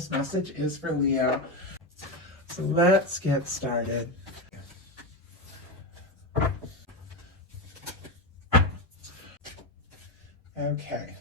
this message is for Leo. So let's get started. Okay.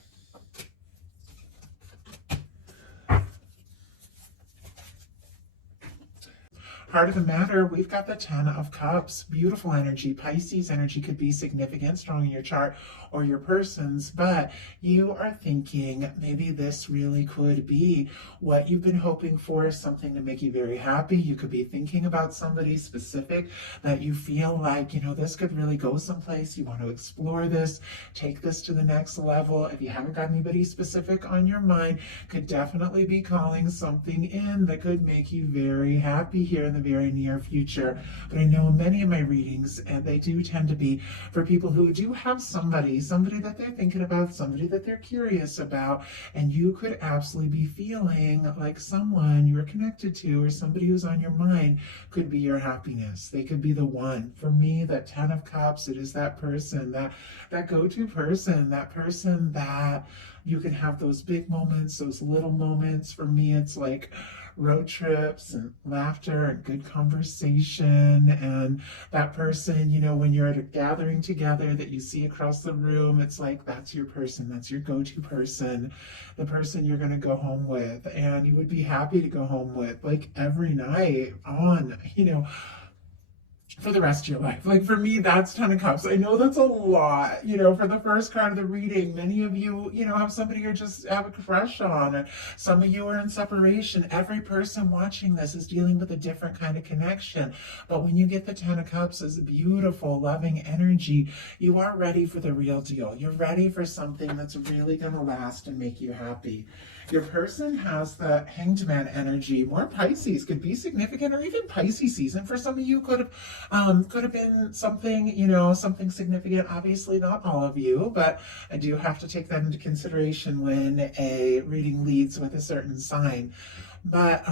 Heart of the matter, we've got the 10 of Cups. Beautiful energy. Pisces energy could be significant, strong in your chart or your person's, but you are thinking maybe this really could be what you've been hoping for, something to make you very happy. You could be thinking about somebody specific that you feel like, this could really go someplace. You want to explore this, take this to the next level. If you haven't got anybody specific on your mind, could definitely be calling something in that could make you very happy here in the very near future. But I know many of my readings, and they do tend to be for people who do have somebody that they're thinking about, somebody that they're curious about, and you could absolutely be feeling like someone you're connected to or somebody who's on your mind could be your happiness. They could be the one. For me, that 10 of Cups, it is that person, that go-to person, that person that you can have those big moments, those little moments. For me, it's like road trips and laughter and good conversation, and that person, when you're at a gathering together that you see across the room, it's like that's your person, that's your go-to person, the person you're going to go home with, and you would be happy to go home with like every night on, for the rest of your life. Like for me, that's 10 of Cups. I know that's a lot, for the first card of the reading. Many of you, have somebody you just have a crush on, and some of you are in separation. Every person watching this is dealing with a different kind of connection. But when you get the 10 of Cups as beautiful, loving energy, you are ready for the real deal. You're ready for something that's really going to last and make you happy. Your person has the Hanged Man energy. More Pisces could be significant, or even Pisces season. For some of you could have been something, something significant. Obviously not all of you, but I do have to take that into consideration when a reading leads with a certain sign. But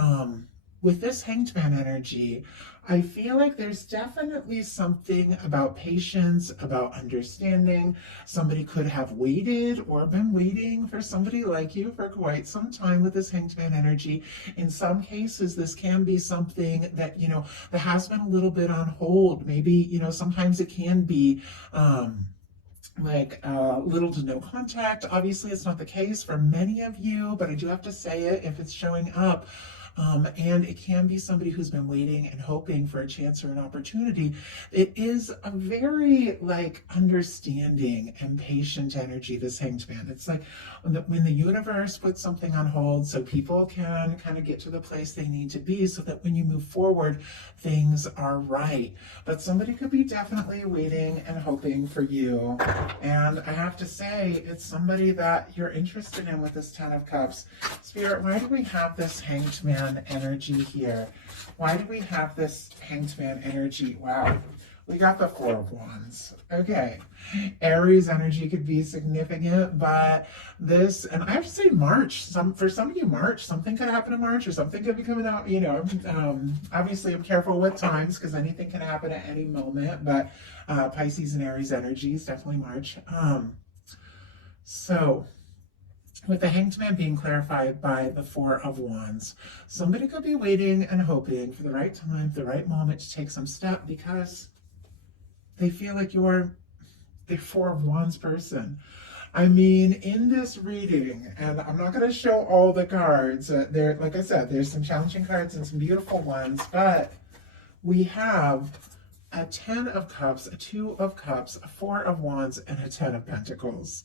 with this Hanged Man energy, I feel like there's definitely something about patience, about understanding. Somebody could have waited or been waiting for somebody like you for quite some time with this Hanged Man energy. In some cases, this can be something that, that has been a little bit on hold. Maybe, sometimes it can be little to no contact. Obviously, it's not the case for many of you, but I do have to say it if it's showing up. And it can be somebody who's been waiting and hoping for a chance or an opportunity. It is a very understanding and patient energy, this Hanged Man. It's like when the universe puts something on hold so people can kind of get to the place they need to be, so that when you move forward, things are right. But somebody could be definitely waiting and hoping for you. And I have to say, it's somebody that you're interested in with this 10 of Cups. Spirit, why do we have this Hanged Man energy here? Why do we have this Hanged Man energy? Wow, we got the 4 of Wands. Okay, Aries energy could be significant, but this, and I have to say March, for some of you, March, something could happen in March, or something could be coming out, obviously I'm careful with times because anything can happen at any moment, but Pisces and Aries energy is definitely March. So with the Hanged Man being clarified by the 4 of Wands, somebody could be waiting and hoping for the right time, the right moment to take some step, because they feel like you're the 4 of Wands person. I mean, in this reading, and I'm not going to show all the cards, there, like I said, there's some challenging cards and some beautiful ones, but we have a 10 of Cups, a 2 of Cups, a 4 of Wands, and a 10 of Pentacles.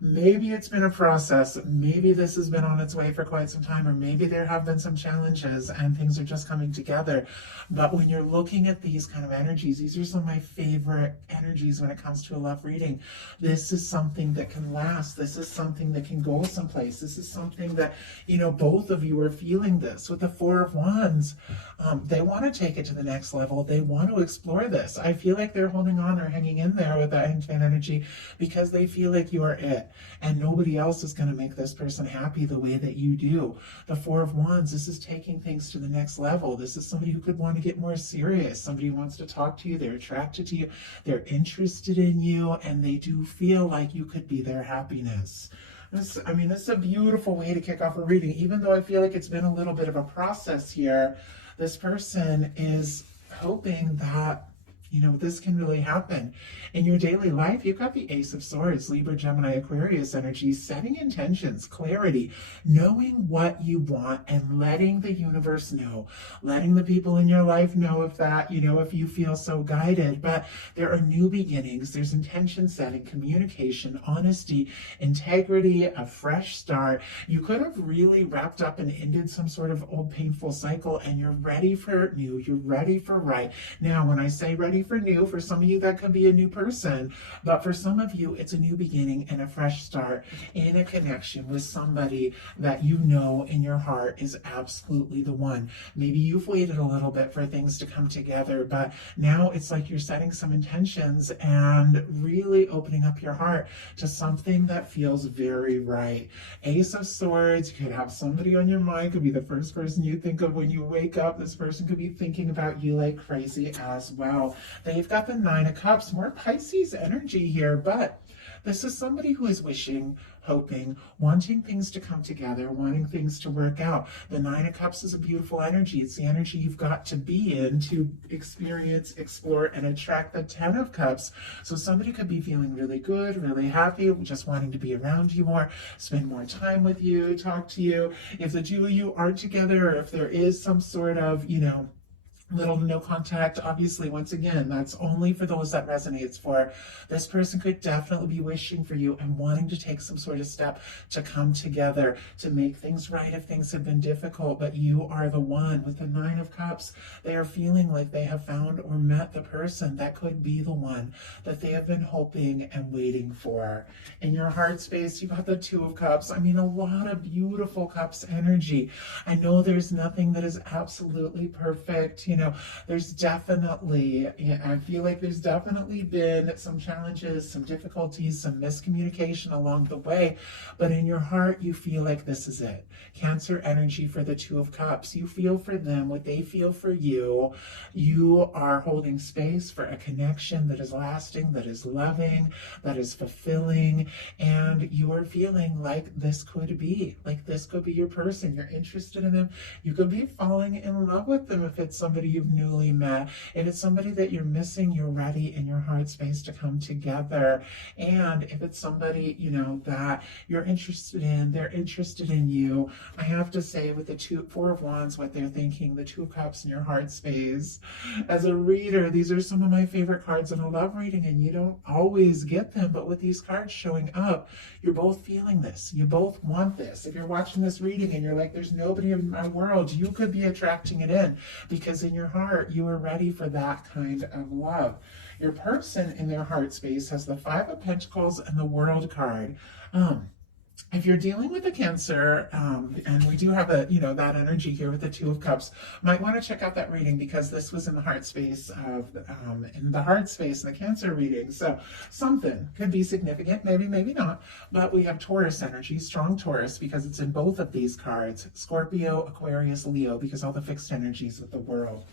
Maybe it's been a process. Maybe this has been on its way for quite some time, or maybe there have been some challenges and things are just coming together. But when you're looking at these kind of energies, these are some of my favorite energies when it comes to a love reading. This is something that can last. This is something that can go someplace. This is something that, both of you are feeling this. With the 4 of Wands, they want to take it to the next level. They want to explore this. I feel like they're holding on or hanging in there with that Hanged Man energy because they feel like you are it. And nobody else is going to make this person happy the way that you do. The 4 of Wands, this is taking things to the next level. This is somebody who could want to get more serious. Somebody who wants to talk to you. They're attracted to you. They're interested in you. And they do feel like you could be their happiness. This is a beautiful way to kick off a reading. Even though I feel like it's been a little bit of a process here, this person is hoping that, this can really happen. In your daily life, you've got the Ace of Swords, Libra, Gemini, Aquarius energy, setting intentions, clarity, knowing what you want and letting the universe know, letting the people in your life know if that, if you feel so guided. But there are new beginnings. There's intention setting, communication, honesty, integrity, a fresh start. You could have really wrapped up and ended some sort of old painful cycle, and you're ready for new. You're ready for right. Now, when I say ready for new, for some of you that could be a new person, but for some of you it's a new beginning and a fresh start in a connection with somebody that you know in your heart is absolutely the one. Maybe you've waited a little bit for things to come together, but now it's like you're setting some intentions and really opening up your heart to something that feels very right. Ace of Swords, you could have somebody on your mind, could be the first person you think of when you wake up. This person could be thinking about you like crazy as well. They've got the Nine of Cups, more Pisces energy here, but this is somebody who is wishing, hoping, wanting things to come together, wanting things to work out. The Nine of Cups is a beautiful energy. It's the energy you've got to be in to experience, explore, and attract the Ten of Cups. So somebody could be feeling really good, really happy, just wanting to be around you more, spend more time with you, talk to you. If the two of you aren't together, or if there is some sort of, little to no contact, obviously, once again, that's only for those that resonates for. This person could definitely be wishing for you and wanting to take some sort of step to come together, to make things right if things have been difficult, but you are the one. With the Nine of Cups, they are feeling like they have found or met the person that could be the one that they have been hoping and waiting for. In your heart space, you've got the Two of Cups. A lot of beautiful cups energy. I know there's nothing that is absolutely perfect. There's definitely, I feel like there's definitely been some challenges, some difficulties, some miscommunication along the way, but in your heart, you feel like this is it. Cancer energy for the Two of Cups. You feel for them what they feel for you. You are holding space for a connection that is lasting, that is loving, that is fulfilling, and you are feeling like this could be your person. You're interested in them. You could be falling in love with them if it's somebody you've newly met. If it's somebody that you're missing, you're ready in your heart space to come together. And if it's somebody, that you're interested in, they're interested in you. I have to say, with the Four of Wands, what they're thinking, the Two of Cups in your heart space. As a reader, these are some of my favorite cards in a love reading, and you don't always get them, but with these cards showing up, you're both feeling this. You both want this. If you're watching this reading and you're like, there's nobody in my world, you could be attracting it in, because in your heart, you are ready for that kind of love. Your person in their heart space has the Five of Pentacles and the World card. If you're dealing with a Cancer, and we do have that energy here with the Two of Cups, might want to check out that reading, because this was in the heart space of in the Cancer reading. So something could be significant, maybe not. But we have Taurus energy, strong Taurus, because it's in both of these cards. Scorpio, Aquarius, Leo, because all the fixed energies of the world.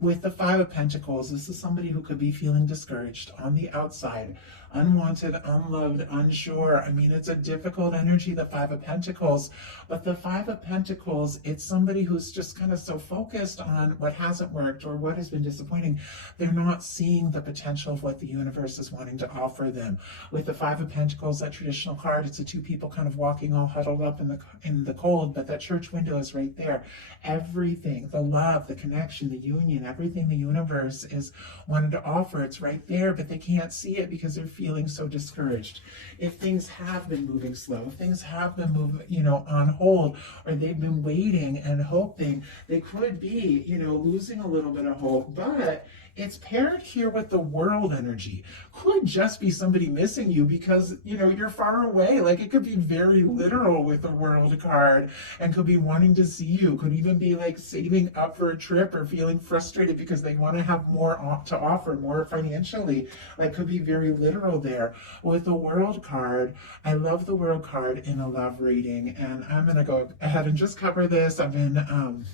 With the Five of Pentacles, this is somebody who could be feeling discouraged on the outside, unwanted, unloved, unsure. It's a difficult energy, the Five of Pentacles. But the Five of Pentacles, it's somebody who's just kind of so focused on what hasn't worked or what has been disappointing. They're not seeing the potential of what the universe is wanting to offer them. With the Five of Pentacles, that traditional card, it's the two people kind of walking all huddled up in the cold, but that church window is right there. Everything, the love, the connection, the union, everything the universe is wanting to offer, it's right there, but they can't see it because they're feeling so discouraged. If things have been moving slow, if things have been moving, on hold, or they've been waiting and hoping, they could be, losing a little bit of hope, but it's paired here with the World energy. Could just be somebody missing you because, you're far away. Like, it could be very literal with the World card, and could be wanting to see you. Could even be like saving up for a trip or feeling frustrated because they want to have more to offer, more financially. Like, could be very literal there. With the World card, I love the World card in a love reading, and I'm going to go ahead and just cover this. I'm in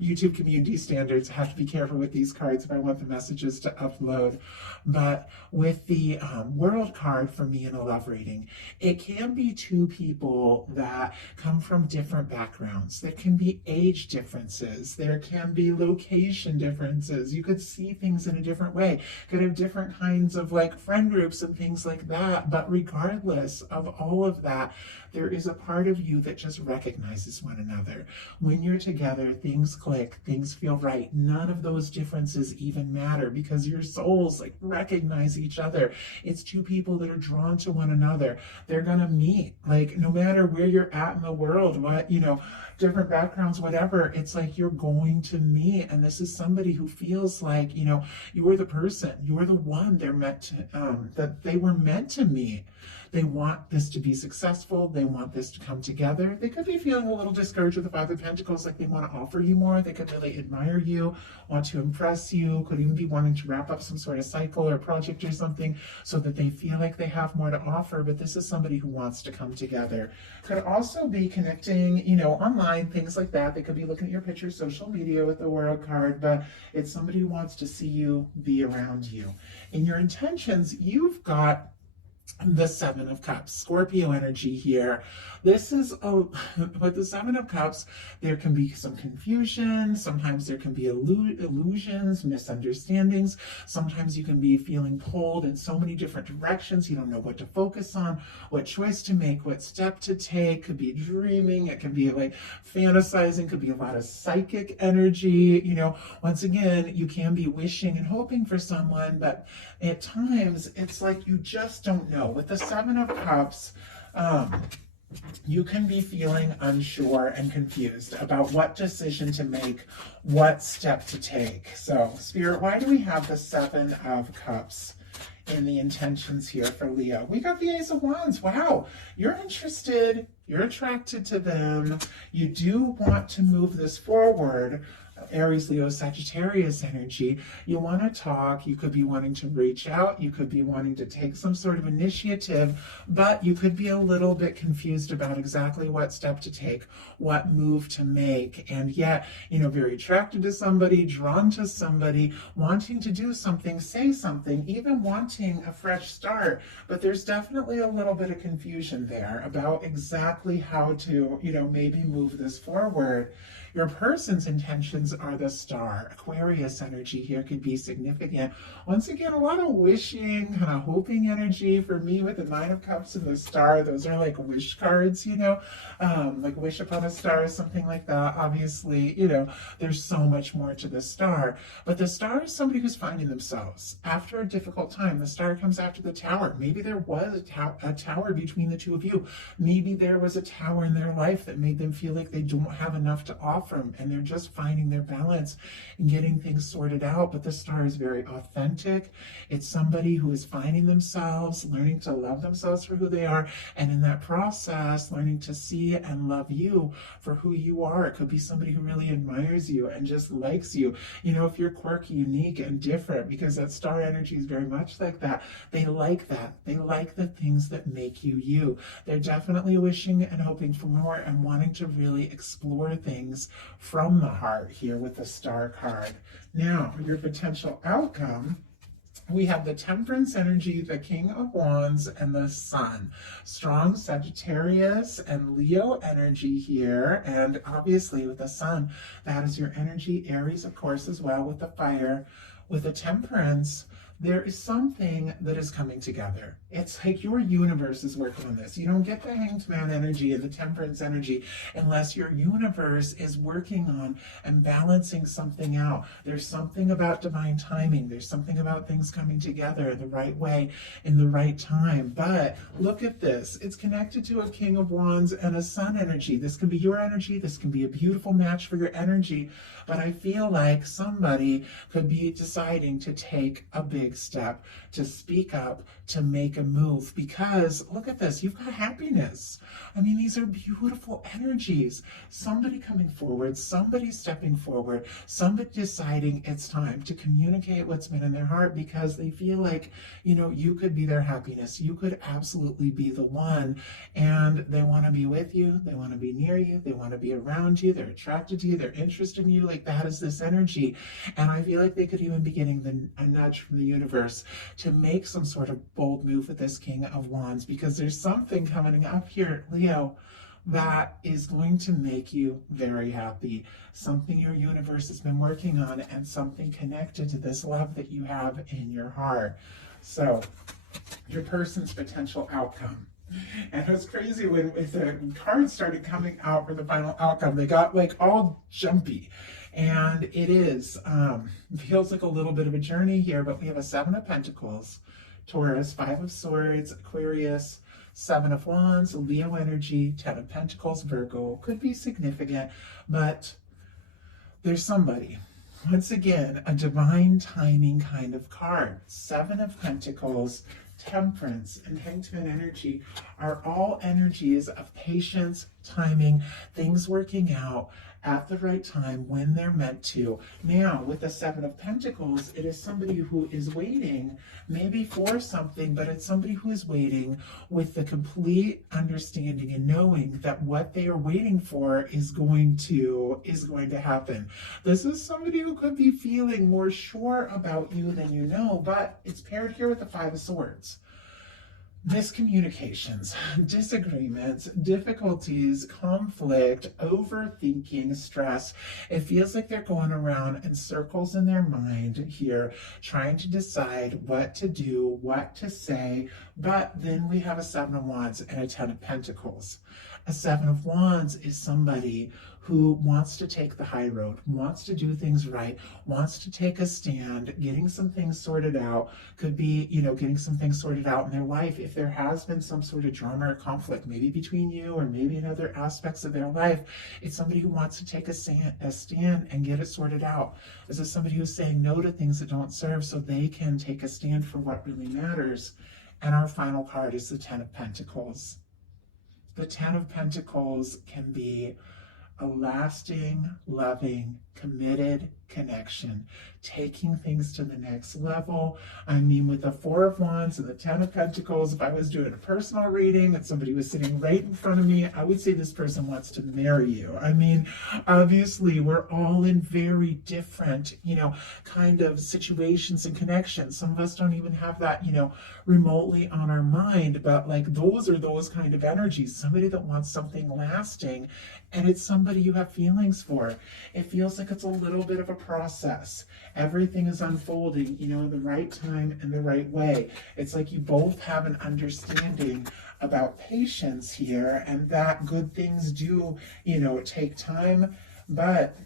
YouTube community standards. I have to be careful with these cards if I want want the messages to upload. But with the world card for me in a love reading, it can be two people that come from different backgrounds. There can be age differences. There can be location differences. You could see things in a different way. Could have different kinds of like friend groups and things like that. But regardless of all of that, there is a part of you that just recognizes one another. When you're together, things click, things feel right. None of those differences even matter because your souls like recognize each other. It's two people that are drawn to one another. They're gonna meet, like no matter where you're at in the world, what, different backgrounds, whatever, it's like you're going to meet. And this is somebody who feels like, you are the person, you are the one they're meant to, that they were meant to meet. They want this to be successful. They want this to come together. They could be feeling a little discouraged with the Five of Pentacles, like they want to offer you more. They could really admire you, want to impress you, could even be wanting to wrap up some sort of cycle or project or something so that they feel like they have more to offer. But this is somebody who wants to come together. Could also be connecting, online, things like that. They could be looking at your pictures, social media with the World card, but it's somebody who wants to see you, be around you. In your intentions, you've got the Seven of Cups, Scorpio energy here. This is with the Seven of Cups, there can be some confusion. Sometimes there can be illusions, misunderstandings. Sometimes you can be feeling pulled in so many different directions. You don't know what to focus on, what choice to make, what step to take. Could be dreaming. It can be like fantasizing. Could be a lot of psychic energy. Once again, you can be wishing and hoping for someone, but at times it's like you just don't know. With the Seven of Cups, you can be feeling unsure and confused about what decision to make, what step to take. So, Spirit, why do we have the Seven of Cups in the intentions here for Leo? We got the Ace of Wands. Wow, you're interested, you're attracted to them, you do want to move this forward. Aries, Leo, Sagittarius energy. You want to talk, you could be wanting to reach out, you could be wanting to take some sort of initiative, but you could be a little bit confused about exactly what step to take, what move to make, and yet, very attracted to somebody, drawn to somebody, wanting to do something, say something, even wanting a fresh start, but there's definitely a little bit of confusion there about exactly how to, maybe move this forward. Your person's intentions are the Star. Aquarius energy here could be significant. Once again, a lot of wishing, kind of hoping energy for me with the Nine of Cups and the Star. Those are like wish cards, like wish upon a star, something like that. Obviously, there's so much more to the Star. But the Star is somebody who's finding themselves after a difficult time. The Star comes after the Tower. Maybe there was a tower between the two of you. Maybe there was a tower in their life that made them feel like they don't have enough to offer, and they're just finding their balance and getting things sorted out. But the Star is very authentic. It's somebody who is finding themselves, learning to love themselves for who they are, and in that process learning to see and love you for who you are. It could be somebody who really admires you and just likes you, if you're quirky, unique, and different, because that Star energy is very much like that. They like that. They like the things that make you you. They're definitely wishing and hoping for more and wanting to really explore things from the heart here with the Star card. Now, your potential outcome, we have the Temperance energy, the King of Wands, and the Sun. Strong Sagittarius and Leo energy here. And obviously with the Sun, that is your energy. Aries, of course, as well with the fire. With the Temperance, there is something that is coming together. It's like your universe is working on this. You don't get the Hanged Man energy and the Temperance energy unless your universe is working on and balancing something out. There's something about divine timing. There's something about things coming together the right way in the right time. But look at this. It's connected to a King of Wands and a Sun energy. This can be your energy. This can be a beautiful match for your energy. But I feel like somebody could be deciding to take a big big step, to speak up, to make a move. Because look at this, you've got happiness. I mean, these are beautiful energies. Somebody coming forward, somebody stepping forward, somebody deciding it's time to communicate what's been in their heart because they feel like, you know, you could be their happiness. You could absolutely be the one. And they want to be with you. They want to be near you. They want to be around you. They're attracted to you. They're interested in you. Like, that is this energy. And I feel like they could even be getting a nudge from the universe to make some sort of bold move with this King of Wands, because there's something coming up here, Leo, that is going to make you very happy. Something your universe has been working on, and something connected to this love that you have in your heart. So, your person's potential outcome. And it was crazy when the cards started coming out for the final outcome. They got like all jumpy. And it is, feels like a little bit of a journey here, but we have a 7 of Pentacles, Taurus, 5 of Swords, Aquarius, 7 of Wands, Leo energy, 10 of Pentacles, Virgo. Could be significant, but there's somebody. Once again, a divine timing kind of card. 7 of Pentacles, Temperance, and Hanged Man energy are all energies of patience, timing, things working out at the right time when they're meant to. Now, with the 7 of Pentacles, it is somebody who is waiting, maybe for something, but it's somebody who is waiting with the complete understanding and knowing that what they are waiting for is going to happen. This is somebody who could be feeling more sure about you than you know, but it's paired here with the 5 of Swords. Miscommunications, disagreements, difficulties, conflict, overthinking, stress. It feels like they're going around in circles in their mind here, trying to decide what to do, what to say. But then we have a 7 of Wands and a 10 of Pentacles. A 7 of Wands is somebody who wants to take the high road, wants to do things right, wants to take a stand, getting some things sorted out. Could be, you know, getting some things sorted out in their life. If there has been some sort of drama or conflict, maybe between you or maybe in other aspects of their life, it's somebody who wants to take a stand and get it sorted out. This is somebody who's saying no to things that don't serve so they can take a stand for what really matters. And our final card is the 10 of Pentacles. The 10 of Pentacles can be a lasting, loving, committed connection, taking things to the next level. I mean, with the 4 of Wands and the 10 of Pentacles, if I was doing a personal reading and somebody was sitting right in front of me, I would say this person wants to marry you. I mean, obviously, we're all in very different, you know, kind of situations and connections. Some of us don't even have that, you know, remotely on our mind, but like those are those kind of energies. Somebody that wants something lasting, and it's somebody you have feelings for. It feels like it's a little bit of a process. Everything is unfolding, you know, the right time and the right way. It's like you both have an understanding about patience here, and that good things do, you know, take time. But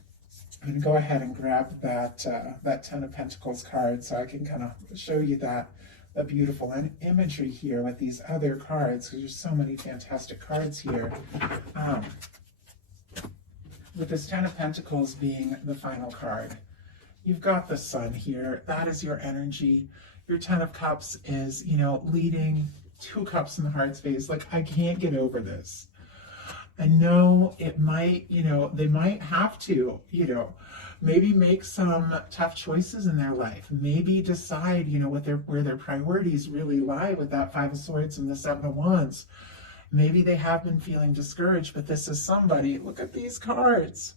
I'm going to go ahead and grab that 10 of Pentacles card so I can kind of show you that the beautiful imagery here with these other cards, because there's so many fantastic cards here. With this 10 of Pentacles being the final card, you've got the Sun here. That is your energy. Your 10 of Cups is, you know, leading 2 cups in the heart space. Like, I can't get over this. I know it might, you know, they might have to, you know, maybe make some tough choices in their life. Maybe decide, you know, where their priorities really lie with that 5 of Swords and the 7 of Wands. Maybe they have been feeling discouraged, but this is somebody, look at these cards,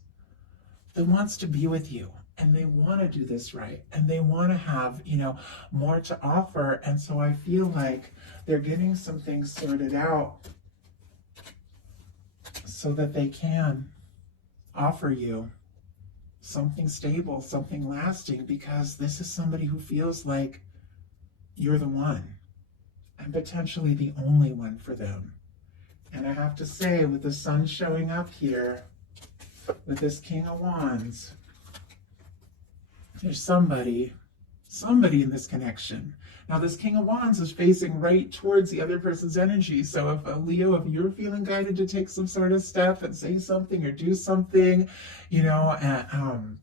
that wants to be with you, and they want to do this right, and they want to have, you know, more to offer. And so I feel like they're getting some things sorted out so that they can offer you something stable, something lasting, because this is somebody who feels like you're the one, and potentially the only one for them. And I have to say, with the Sun showing up here, with this King of Wands, there's somebody somebody in this connection. Now, this King of Wands is facing right towards the other person's energy. So if Leo, if you're feeling guided to take some sort of step and say something or do something, you know,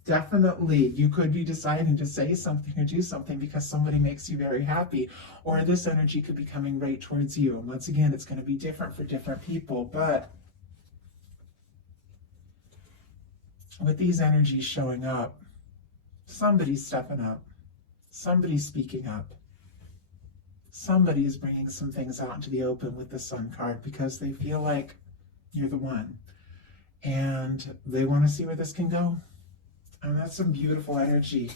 definitely you could be deciding to say something or do something because somebody makes you very happy, or this energy could be coming right towards you. And once again, it's going to be different for different people, but with these energies showing up, somebody's stepping up, somebody's speaking up, somebody is bringing some things out into the open with the Sun card because they feel like you're the one and they want to see where this can go. And that's some beautiful energy.